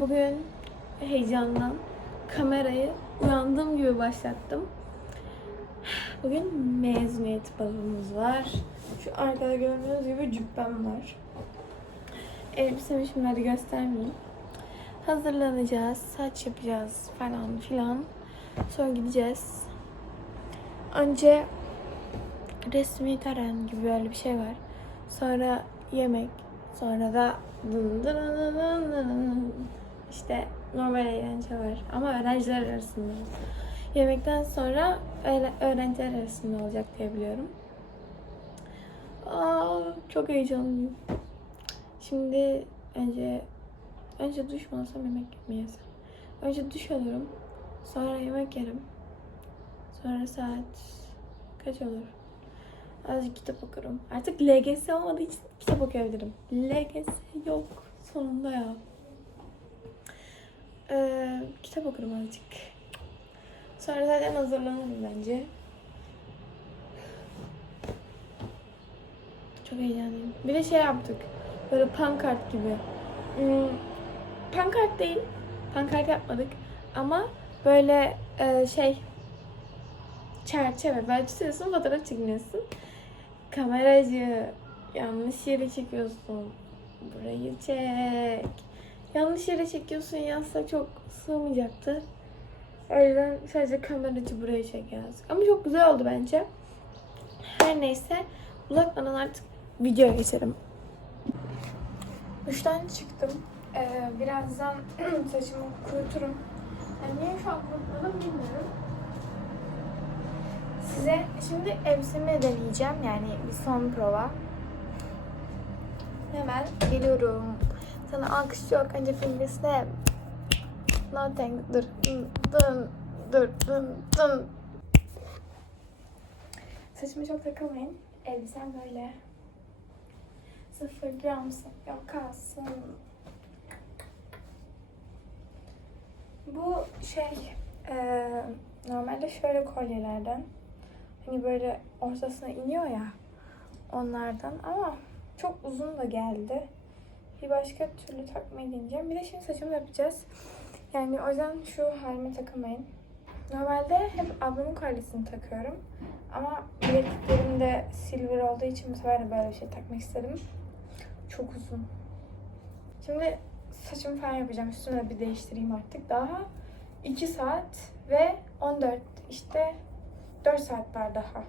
Bugün heyecandan kamerayı uyandığım gibi başlattım. Bugün mezuniyet balımız var. Şu arkada gördüğünüz gibi cübbem var. Elbisemi şimdi hadi göstermeyeyim. Hazırlanacağız, saç yapacağız falan filan. Sonra gideceğiz. Önce resmi tören gibi böyle bir şey var. Sonra yemek. Sonra da dın dın dın dın dın. İşte normal eğlence var. Ama öğrenciler arasında. Yemekten sonra öğrenciler arasında olacak diye biliyorum. Aa, çok heyecanlıyım. Şimdi önce önce duş mu alsam yemek mi yesem? Önce duş alırım. Sonra yemek yerim. Sonra saat kaç olur? Azıcık kitap okurum. Artık LGS olmadığı için kitap okuyabilirim. LGS yok. Sonunda ya. Ee, kitap okurum azıcık. Sonra zaten hazırlanırım bence. Çok heyecanlıyım. Bir de şey yaptık. Böyle pankart gibi. Hmm, pankart değil. Pankart yapmadık. Ama böyle e, şey çerçeve. Böyle tutuyorsun fotoğraf çekiniyorsun. Kameracı yanlış yere çekiyorsun. Burayı çek. Yanlış yere çekiyorsun yazsa çok sığmayacaktı. O yüzden sadece kameracı buraya çek. Ama çok güzel oldu bence. Her neyse uzatmadan artık videoya geçelim. Duştan çıktım. Ee, birazdan saçımı kuruturum. Yani niye şu an kurutmadım bilmiyorum. Size şimdi elbisemi deneyeceğim. Yani bir son prova. Hemen geliyorum. Sana alkış yok. Önce filmesine Nothing. Dur. Dın. Dur. Dın. Dın. Saçıma çok takılmayın. Elbisem böyle. Sıfır grams yok kalsın. Bu şey eee, normalde şöyle kolyelerden. Hani böyle ortasına iniyor ya onlardan ama çok uzun da geldi. Bir başka türlü takmayı deneyeceğim. Bir de şimdi saçımı yapacağız. Yani o yüzden şu halime takılmayın. Normalde hep ablamın kolyesini takıyorum. Ama bilekliklerim de silver olduğu için bu sefer de böyle bir şey takmak istedim. Çok uzun. Şimdi saçımı falan yapacağım. Üstümü de bir değiştireyim artık. Daha 2 saat ve 14 işte 4 saat var daha.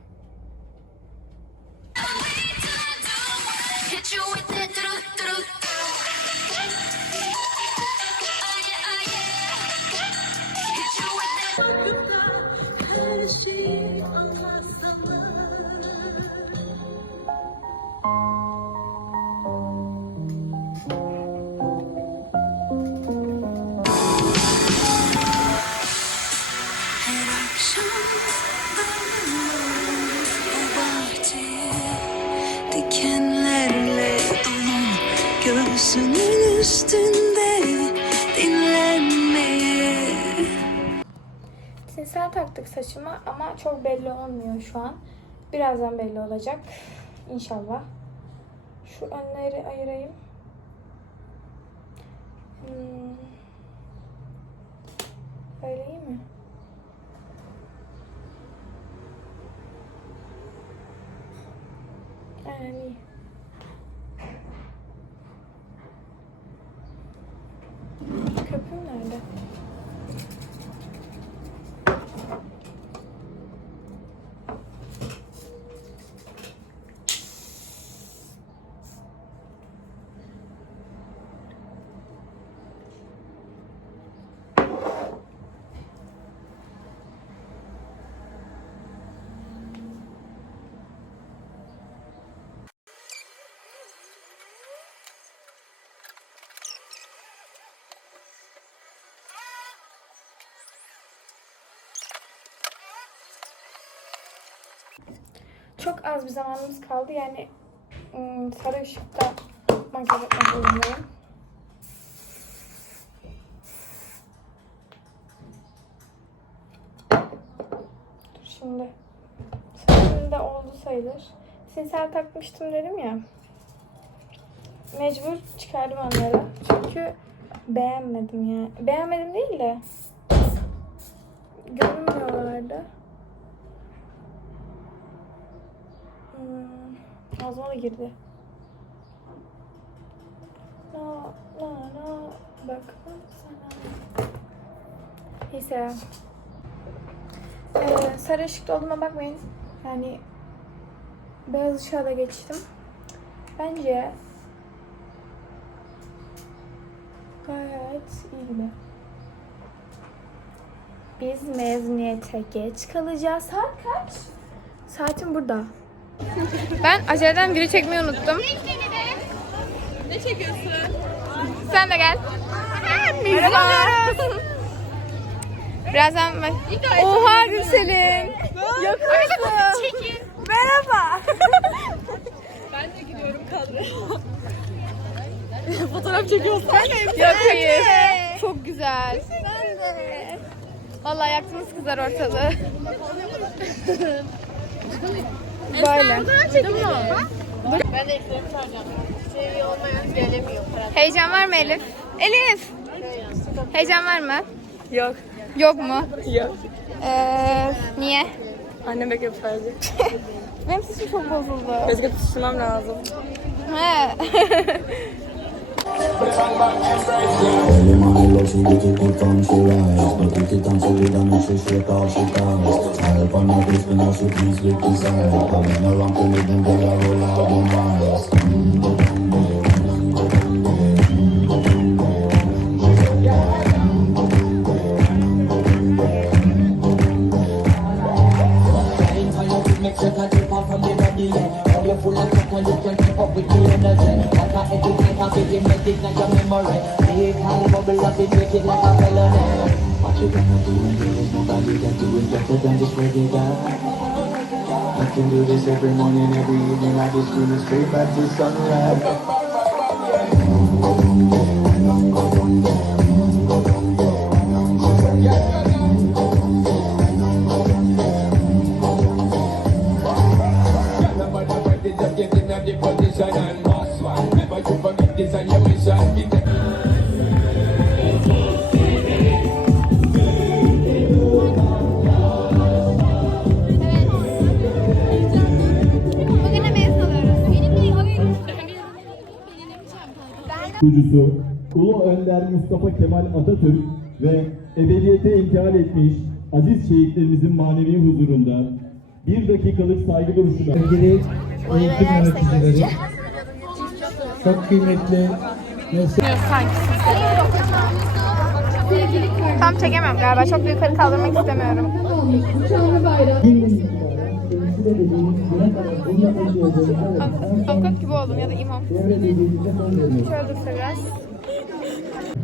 Hit you with with that. Her akşam o bahçeye dolu Göğsünün üstünde Tinsel taktık saçıma ama çok belli olmuyor şu an. Birazdan belli olacak. İnşallah. Şu önleri ayırayım. Hmm. Böyle iyi mi? Aynen iyi. Köpüğüm nerede? Çok az bir zamanımız kaldı. Yani ım, sarı ışıkta makyaj yapmak zorundayım. Şimdi. Da oldu sayılır. Sinsel takmıştım dedim ya. Mecbur çıkardım onları. Çünkü beğenmedim yani. Beğenmedim değil de görünmüyorlardı. Hmm, ağzıma da girdi. Na na na bak sana. Neyse. Ee, sarı ışıkta olduğuma bakmayın. Yani beyaz ışığa da geçtim. Bence gayet iyi gibi. Biz mezuniyete geç kalacağız. Saat kaç? Saatim burada. Ben aceleden biri çekmeyi unuttum. Ne çekiyorsun? Sen de gel. Merhaba. Birazdan ben... Oha Gülselin. Çekin. Merhaba. Ben de gidiyorum kadroya. Fotoğraf çekiyorsun. Yok hayır. Çok güzel. Ben de. Vallahi yaktınız kızlar ortalığı. Böyle. Ben de ekstrem saracağım. Seviye olmayan gelemiyor. Heyecan var mı Elif? Elif! Heyecan var mı? Yok. Yok mu? Yok. Ee, niye? Annem bekliyor sadece. Benim sesim çok bozuldu. Özge tutuşturmam lazım. He. Early money looks need to keep from she rise But if it comes to it, I she shake off she ties I help her now, this been how she please with desire But when I run to me, then they are all out of miles Mmm, Make sure that you come from the body, yeah. All you full of cock and you can keep up with the energy. A educator, make it like your memory. Bubble up, make it like a felony. What you gonna do when there is nobody that better than? I can do this every morning, every evening. I just scream it straight back to sunrise. Kurucusu Ulu Önder Mustafa Kemal Atatürk ve ebediyete intihal etmiş aziz şehitlerimizin manevi huzurunda bir dakikalık saygı duruşuna sevgili eğitim yöneticileri, çok kıymetli Tam çekemem galiba. Çok yukarı kaldırmak istemiyorum. Avukat gibi oldum ya da imam. Şöyle dursa biraz.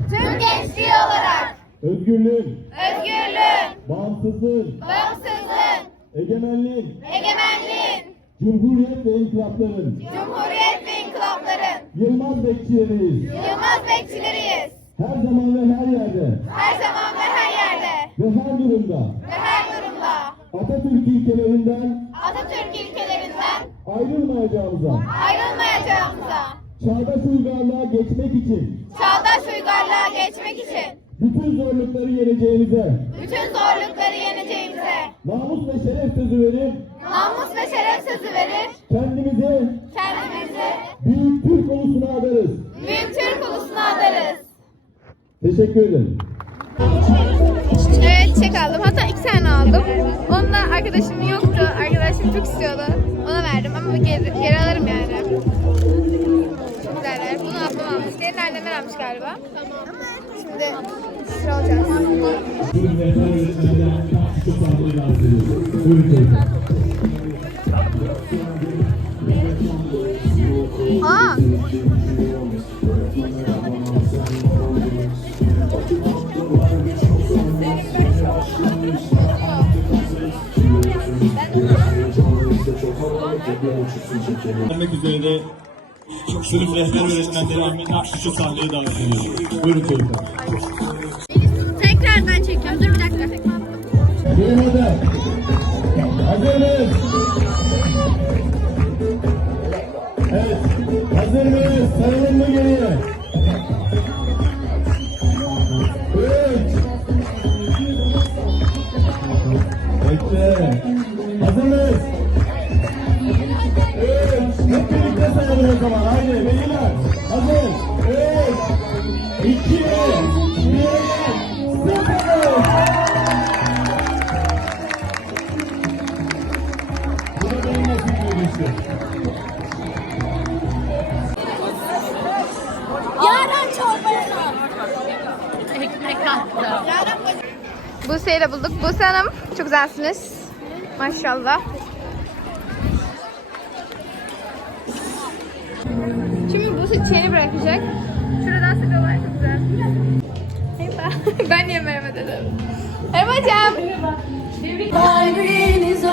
Tüm gençliği olarak. Özgürlüğün, özgürlüğün, bağımsızlığın, bağımsızlığın, egemenliğin, egemenliğin, cumhuriyet ve inkılapların. Cumhuriyet ve inkılapların. Yılmaz bekçileriyiz. Yılmaz bekçileriyiz. Her zaman ve her yerde. Her zaman ve her yerde. Ve her durumda. Ve her durumda. Atatürk ilkelerinden Atatürk ilkelerinden ayrılmayacağımıza, ayrılmayacağımıza, çağdaş uygarlığa geçmek için çağdaş uygarlığa geçmek için bütün zorlukları yeneceğimize, bütün zorlukları yeneceğimize, namus ve şeref sözü verip namus ve şeref sözü verir, kendimizi kendimizi büyük Türk ulusuna adarız. büyük Türk ulusuna adarız. Teşekkür ederim. Evet çek aldım. Hatta iki tane aldım. Onunla arkadaşım yoktu. Çok istiyordu. Ona verdim ama geri, geri alırım yani. Çok güzeller. Bunu ablam almış. Diğerini annemler almış galiba. Şimdi sıra olacağız. Vermek üzere de sınıf rehber öğretmenleri Ahmet Aksuç'u sahneye davet ediyoruz. Buyurun çocuklar. Tekrar ben çekiyorum. Dur bir dakika. Gelin hadi. Hazırız. Evet. Hazır mıyız? Sarılın mı geriye? Üç. Bekle. Buse'yi de bulduk. Buse Hanım çok güzelsiniz. Maşallah. Şimdi Buse çiğeni bırakacak. Şuradan sıkıyorlar çok güzel. Merhaba. ben niye merhaba dedim? Merhaba hocam. Kalbiniz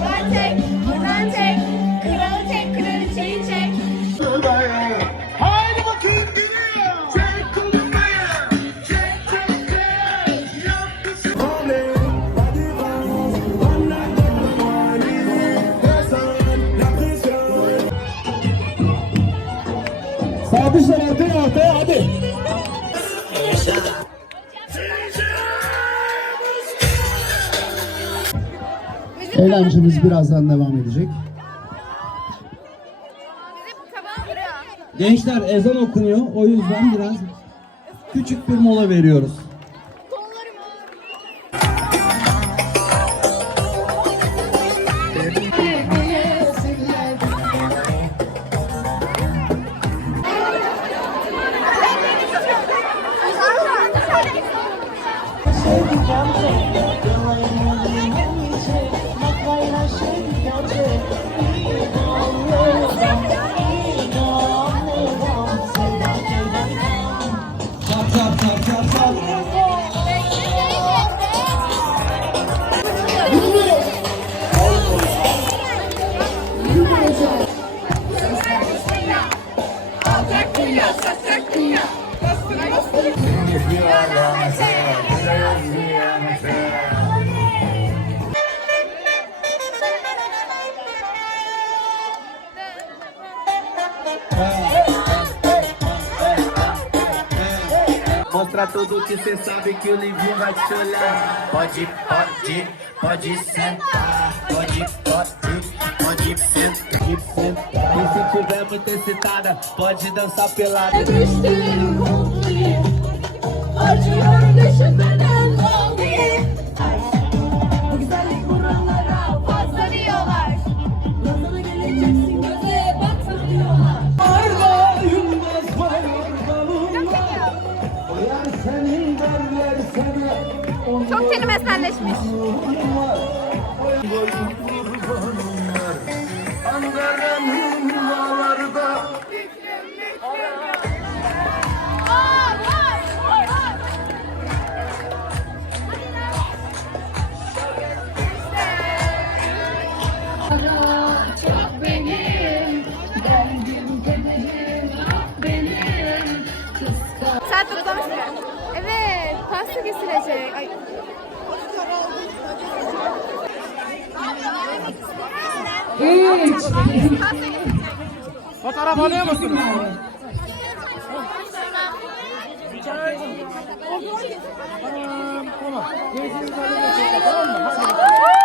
Bye, Eğlencemiz birazdan devam edecek. Gençler ezan okunuyor. O yüzden biraz küçük bir mola veriyoruz. Mostra tudo que cê sabe que o Livinho vai te olhar. Pode, pode, pode sentar. Pode, pode, pode sentar. E se tiver muito excitada, pode dançar pelada. Düştüğüm Çok tenim Kıskan Saat toplamış mı? Evet, pasta kesilecek. Ay. Fotoğraf alıyor musunuz? Alkış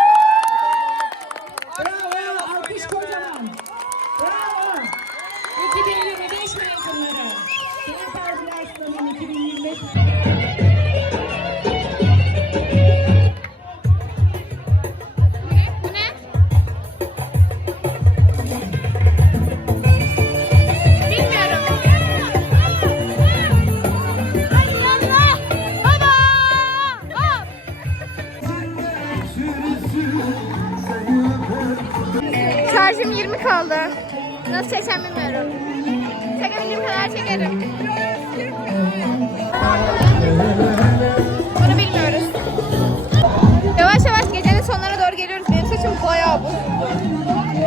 kaldı. Nasıl çekeceğim bilmiyorum. Çekebildiğim kadar çekerim. Bunu bilmiyoruz. Yavaş yavaş gecenin sonlarına doğru geliyoruz. Benim saçım bayağı bozuldu.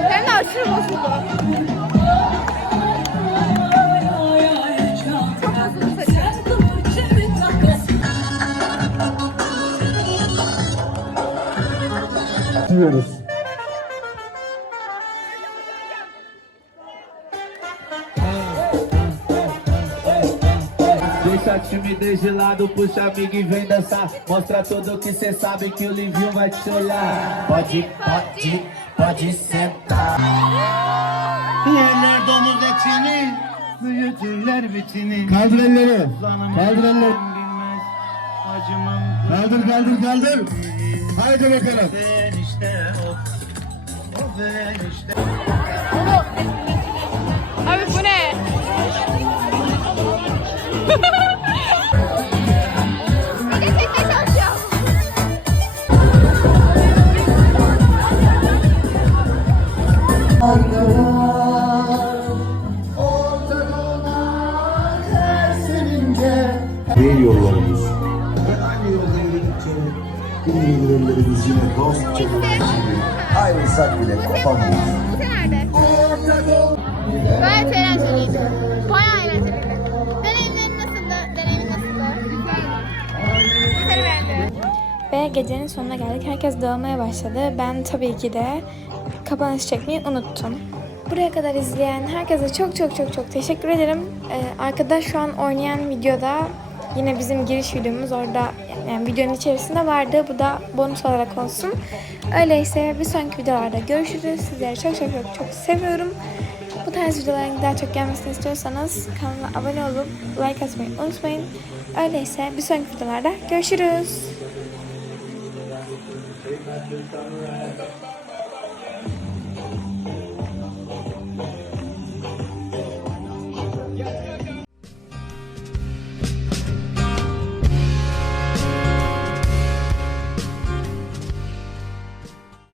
Hem de aşırı bozuldu. Diyoruz. Seviyoruz. Deixa de gelado, puxa amigo e vem dançar. Mostra tudo que cê sabe que o Livinho vai te olhar. Pode, pode, pode sentar. Yerler domuz etini, büyütürler bitini. Kaldır elleri. Kaldır elleri. Kaldır kaldır kaldır. Haydi bakalım. Ben işte o, o ben işte. Abi bu ne? Değil yollarımız. Ve aynı yolda yürüdükçe yine yürürlerimiz yine dostça gibi. Ayrılsak bile kopamayız. Gayet eğlenceliydi. Bayağı eğlenceliydi. Deneyimlerin nasıldı? Deneyimin nasıldı? Güzeldi. Güzel beğendi. Ve gecenin sonuna geldik. Herkes dağılmaya başladı. Ben tabii ki de kapanış çekmeyi unuttum. Buraya kadar izleyen herkese çok çok çok çok teşekkür ederim. Ee, arkada şu an oynayan videoda yine bizim giriş videomuz orada yani videonun içerisinde vardı. Bu da bonus olarak olsun. Öyleyse bir sonraki videolarda görüşürüz. Sizleri çok çok çok çok seviyorum. Bu tarz videoların daha çok gelmesini istiyorsanız kanalıma abone olup like atmayı unutmayın. Öyleyse bir sonraki videolarda görüşürüz.